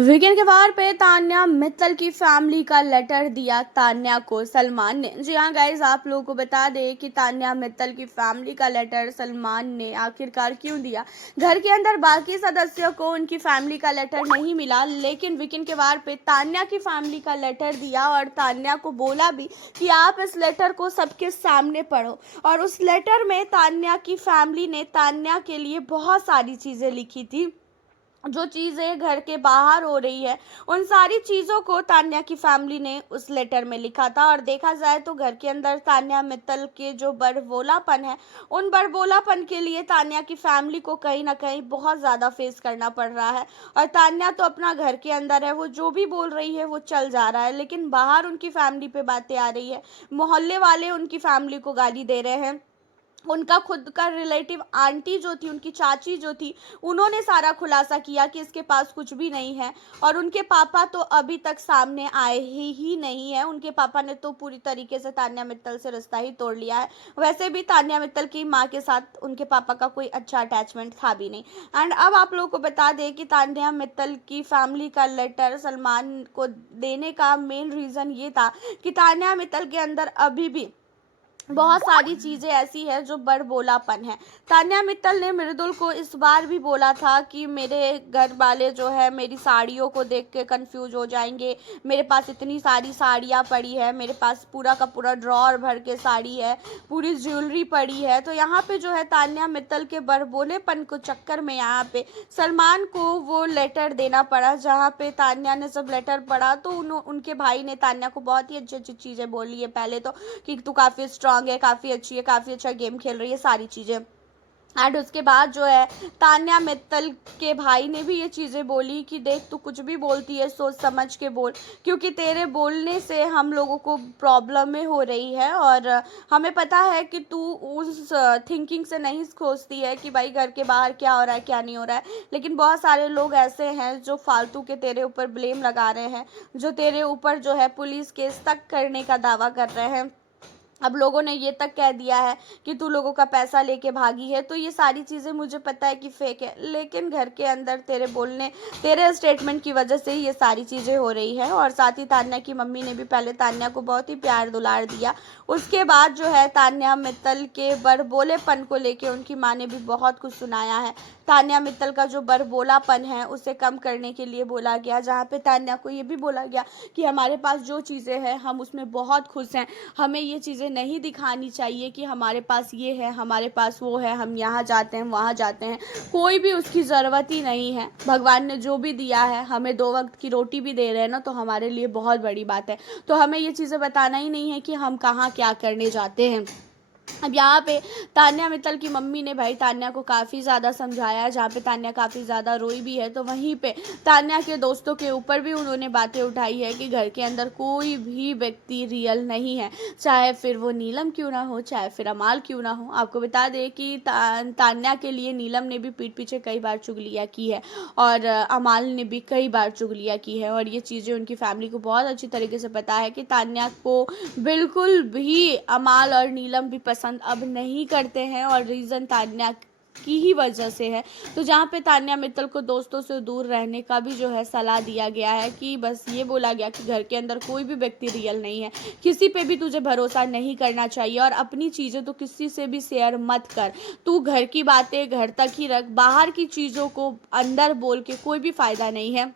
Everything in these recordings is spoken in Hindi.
वीकेंड के वार पे तान्या मित्तल की फैमिली का लेटर दिया तान्या को सलमान ने। जी हाँ गाइज, आप लोगों को बता दें कि तान्या मित्तल की फैमिली का लेटर सलमान ने आखिरकार क्यों दिया। घर के अंदर बाकी सदस्यों को उनकी फैमिली का लेटर नहीं मिला, लेकिन वीकेंड के वार पे तान्या की फैमिली का लेटर दिया और तान्या को बोला भी कि आप इस लेटर को सबके सामने पढ़ो। और उस लेटर में तान्या की फैमिली ने तान्या के लिए बहुत सारी चीज़ें लिखी थी, जो चीज़ें घर के बाहर हो रही है उन सारी चीज़ों को तान्या की फैमिली ने उस लेटर में लिखा था। और देखा जाए तो घर के अंदर तान्या मित्तल के जो बड़बोलापन है, उन बड़बोलापन के लिए तान्या की फैमिली को कहीं ना कहीं बहुत ज़्यादा फेस करना पड़ रहा है। और तान्या तो अपना घर के अंदर है, वो जो भी बोल रही है वो चल जा रहा है, लेकिन बाहर उनकी फैमिली पे बातें आ रही है। मोहल्ले वाले उनकी फैमिली को गाली दे रहे हैं। उनका खुद का रिलेटिव आंटी जो थी, उनकी चाची जो थी, उन्होंने सारा खुलासा किया कि इसके पास कुछ भी नहीं है। और उनके पापा तो अभी तक सामने आए ही नहीं है। उनके पापा ने तो पूरी तरीके से तान्या मित्तल से रिश्ता ही तोड़ लिया है। वैसे भी तान्या मित्तल की माँ के साथ उनके पापा का कोई अच्छा अटैचमेंट था भी नहीं। एंड अब आप लोगों को बता दें कि तान्या मित्तल की फैमिली का लेटर सलमान को देने का मेन रीज़न ये था कि तान्या मित्तल के अंदर अभी भी बहुत सारी चीज़ें ऐसी है जो बड़बोलापन है। तान्या मित्तल ने मृदुल को इस बार भी बोला था कि मेरे घर वाले जो है मेरी साड़ियों को देख के कंफ्यूज हो जाएंगे, मेरे पास इतनी सारी साड़ियाँ पड़ी है, मेरे पास पूरा का पूरा ड्रॉर भर के साड़ी है, पूरी ज्वेलरी पड़ी है। तो यहाँ पे जो है तान्या मित्तल के बड़बोलेपन को चक्कर में यहाँ पे सलमान को वो लेटर देना पड़ा, जहाँ पे तान्या ने जब लेटर पढ़ा तो उनके भाई ने तान्या को बहुत ही अच्छी अच्छी चीज़ें बोली है। पहले तो कि तू काफ़ी स्ट्रांग है, काफ़ी अच्छी है, काफ़ी अच्छा गेम खेल रही है, सारी चीज़ें। एंड उसके बाद जो है तान्या मित्तल के भाई ने भी ये चीज़ें बोली कि देख, तू कुछ भी बोलती है सोच समझ के बोल, क्योंकि तेरे बोलने से हम लोगों को प्रॉब्लमें हो रही है। और हमें पता है कि तू उस थिंकिंग से नहीं सोचती है कि भाई घर के बाहर क्या हो रहा है क्या नहीं हो रहा है, लेकिन बहुत सारे लोग ऐसे हैं जो फालतू के तेरे ऊपर ब्लेम लगा रहे हैं, जो तेरे ऊपर जो है पुलिस केस तक करने का दावा कर रहे हैं। अब लोगों ने ये तक कह दिया है कि तू लोगों का पैसा लेके भागी है। तो ये सारी चीज़ें मुझे पता है कि फेक है, लेकिन घर के अंदर तेरे बोलने, तेरे स्टेटमेंट की वजह से ही ये सारी चीज़ें हो रही है। और साथ ही तान्या की मम्मी ने भी पहले तान्या को बहुत ही प्यार दुलार दिया, उसके बाद जो है तान्या मित्तल के बड़बोलेपन को लेके उनकी माँ ने भी बहुत कुछ सुनाया है। तान्या मित्तल का जो बड़बोलापन है उसे कम करने के लिए बोला गया, जहाँ पे तान्या को ये भी बोला गया कि हमारे पास जो चीज़ें हैं हम उसमें बहुत खुश हैं, हमें ये चीज़ें नहीं दिखानी चाहिए कि हमारे पास ये है, हमारे पास वो है, हम यहाँ जाते हैं वहाँ जाते हैं, कोई भी उसकी ज़रूरत ही नहीं है। भगवान ने जो भी दिया है, हमें 2 वक्त की रोटी भी दे रहे हैं ना, तो हमारे लिए बहुत बड़ी बात है। तो हमें ये चीज़ें बताना ही नहीं है कि हम कहाँ क्या करने जाते हैं। अब यहाँ पे तान्या मित्तल की मम्मी ने भाई तान्या को काफ़ी ज़्यादा समझाया, जहाँ पे तान्या काफ़ी ज़्यादा रोई भी है। तो वहीं पे तान्या के दोस्तों के ऊपर भी उन्होंने बातें उठाई है कि घर के अंदर कोई भी व्यक्ति रियल नहीं है, चाहे फिर वो नीलम क्यों ना हो, चाहे फिर अमाल क्यों ना हो। आपको बता दें कि तान्या के लिए नीलम ने भी पीठ पीछे कई बार चुगलियाँ की है और अमाल ने भी कई बार चुगलियाँ की है। और ये चीज़ें उनकी फैमिली को बहुत अच्छी तरीके से पता है कि तान्या को बिल्कुल भी अमाल और नीलम भी पसंद अब नहीं करते हैं, और रीज़न तान्या की ही वजह से है। तो जहाँ पे तान्या मित्तल को दोस्तों से दूर रहने का भी जो है सलाह दिया गया है, कि बस ये बोला गया कि घर के अंदर कोई भी व्यक्ति रियल नहीं है, किसी पे भी तुझे भरोसा नहीं करना चाहिए, और अपनी चीज़ें तो किसी से भी शेयर मत कर। तू घर की बातें घर तक ही रख, बाहर की चीज़ों को अंदर बोल के कोई भी फ़ायदा नहीं है,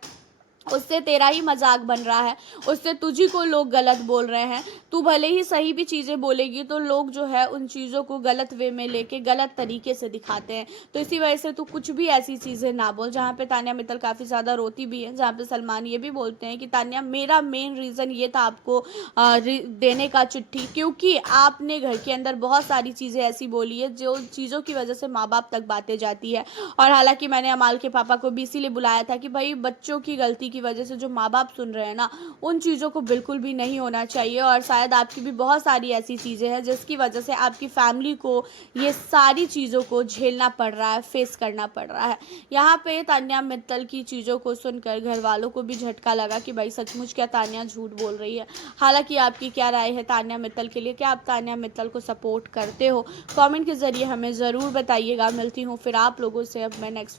उससे तेरा ही मजाक बन रहा है, उससे तुझी को लोग गलत बोल रहे हैं। तू भले ही सही भी चीज़ें बोलेगी तो लोग जो है उन चीज़ों को गलत वे में लेके गलत तरीके से दिखाते हैं। तो इसी वजह से तू कुछ भी ऐसी चीज़ें ना बोल। जहाँ पे तान्या मित्तल काफ़ी ज़्यादा रोती भी है, जहाँ पे सलमान ये भी बोलते हैं कि तान्या, मेरा मेन रीज़न ये था आपको देने का चिट्ठी, क्योंकि आपने घर के अंदर बहुत सारी चीज़ें ऐसी बोली है जो चीज़ों की वजह से माँ बाप तक बातें जाती है। और हालांकि मैंने अमाल के पापा को भी इसीलिए बुलाया था कि भाई बच्चों की गलती की वजह से जो माँ बाप सुन रहे हैं ना, उन चीज़ों को बिल्कुल भी नहीं होना चाहिए। और शायद आपकी भी बहुत सारी ऐसी चीज़ें हैं जिसकी वजह से आपकी फैमिली को ये सारी चीज़ों को झेलना पड़ रहा है, फेस करना पड़ रहा है। यहाँ पे तान्या मित्तल की चीज़ों को सुनकर घर वालों को भी झटका लगा कि भाई सचमुच क्या तान्या झूठ बोल रही है। हालांकि आपकी क्या राय है तान्या मित्तल के लिए, क्या आप तान्या मित्तल को सपोर्ट करते हो? कमेंट के ज़रिए हमें ज़रूर बताइएगा। मिलती हूँ फिर आप लोगों से अब मैं नेक्स्ट